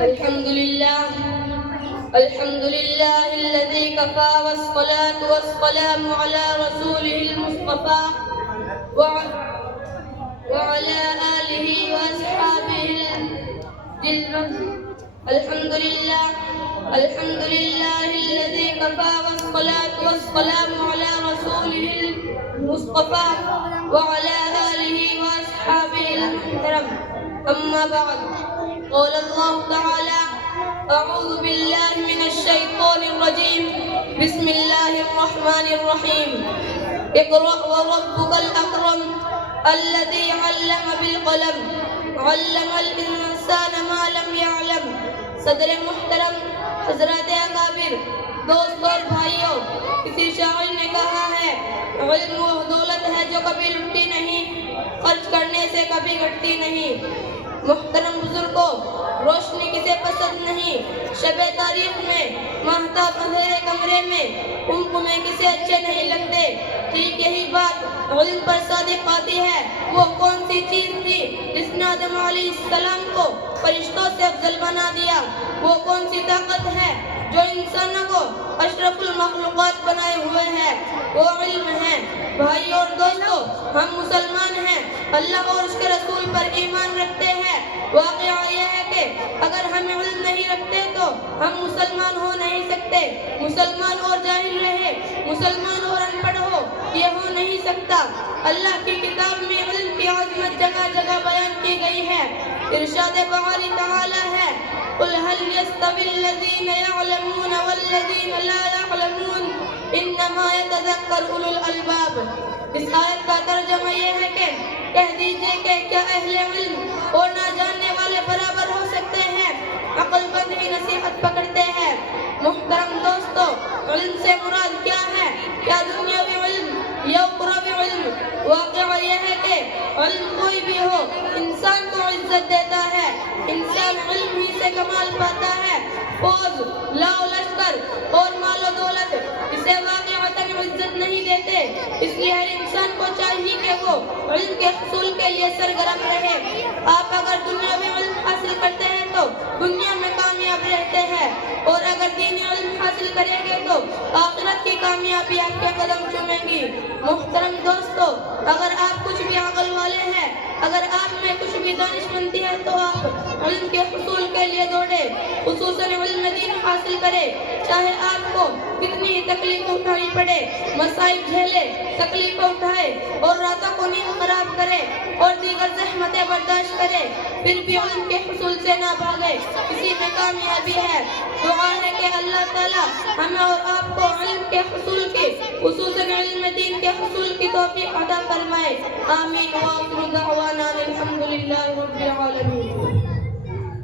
الحمد لله الذي كفى والصلاة والسلام على رسوله المصطفى وعلى آله وأصحابه الجلد. الحمد لله الذي كفى والصلاة والسلام على رسوله المصطفى وعلى آله وأصحابه المحترم. أما بعد، قال الله تعالى: أعوذ بالله من الشيطان الرجيم، بسم الله الرحمن الرحيم. اقرأ وربك الأكرم الذي علم بالقلم علم الإنسان ما لم يعلم. صدر محترم، حضرات اکابر، دوست اور بھائیوں، کسی شاعر نے کہا ہے علم وہ دولت ہے جو کبھی لٹتی نہیں، خرچ کرنے سے کبھی گھٹتی نہیں. محترم بزرگوں، روشنی کسے پسند نہیں؟ شب تاریخ میں ماہتاب اندھیرے کمرے میں قمقمے کسے اچھے نہیں لگتے؟ ٹھیک یہی بات علم پر صادق آتی ہے. وہ کون سی چیز تھی جس نے آدم علیہ السلام کو فرشتوں سے افضل بنا دیا؟ وہ کون سی طاقت ہے جو انسانوں کو اشرف المخلوقات بنائے ہوئے ہے؟ وہ علم ہے. بھائی اور دوستو، ہم مسلمان ہیں، اللہ اور اس کے رسول پر ایمان رکھتے ہیں. واقعہ یہ ہے کہ اگر ہم علم نہیں رکھتے تو ہم مسلمان ہو نہیں سکتے. مسلمان اور جاہل رہے، مسلمان اور ان پڑھ ہو، یہ ہو نہیں سکتا. اللہ کی کتاب میں علم کی عظمت جگہ جگہ بیان کی گئی ہے. ارشاد باری تعالی ہے: قل هل يستوي الذين يعلمون والذين لا يعلمون انما يتذكر اولو الالباب. اس آیت کا ترجمہ یہ ہے کہ کہہ دیجئے کہ کیا اہل علم اور نہ جاننے والے برابر ہو سکتے ہیں؟ عقل مند ہی نصیحت پکڑتے ہیں. محترم دوستو، علم سے مراد کیا ہے؟ کیا دنیاوی علم یا اخروی علم؟ واقعہ یہ ہے کہ علم کوئی بھی ہو، انسان کو عزت دیتا ہے. انسان علم ہی سے کمال پاتا ہے. فوج، لاؤ لشکر اور مال و دولت اسے واقعتاً عزت نہیں دیتے. اس لیے ہر انسان کو چاہیے کہ وہ علم کے حصول کے لیے سرگرم رہے. آپ اگر دنیاوی علم حاصل کرتے ہیں تو دنیا میں کامیاب رہتے ہیں، اور اگر دینی علم حاصل کریں گے تو آخرت کی کامیابی آپ کے قدم چومیں گی. محترم دوستو، اگر آپ کچھ بھی عقل والے ہیں، اگر آپ میں کچھ بھی دانشمندی ہے تو آپ علم کے حصول کے لیے دوڑے، خصوصاً علم دین حاصل کرے. چاہے آپ کو کتنی ہی تکلیف اٹھانی پڑے، مصائب جھیلے، تکلیف اٹھائے اور راتوں کو نیند خراب کرے اور دیگر زحمتیں برداشت کرے، پھر بھی علم کے حصول سے نہ بھاگے. اسی میں کامیابی ہے. دعا ہے کہ اللہ تعالیٰ ہمیں اور آپ کو علم کے حصول کی، خصوصاً علم دین کے حصول کی توفیق عطا فرمائے. آمین. وآخر دعوانا الحمد للہ رب العالمین.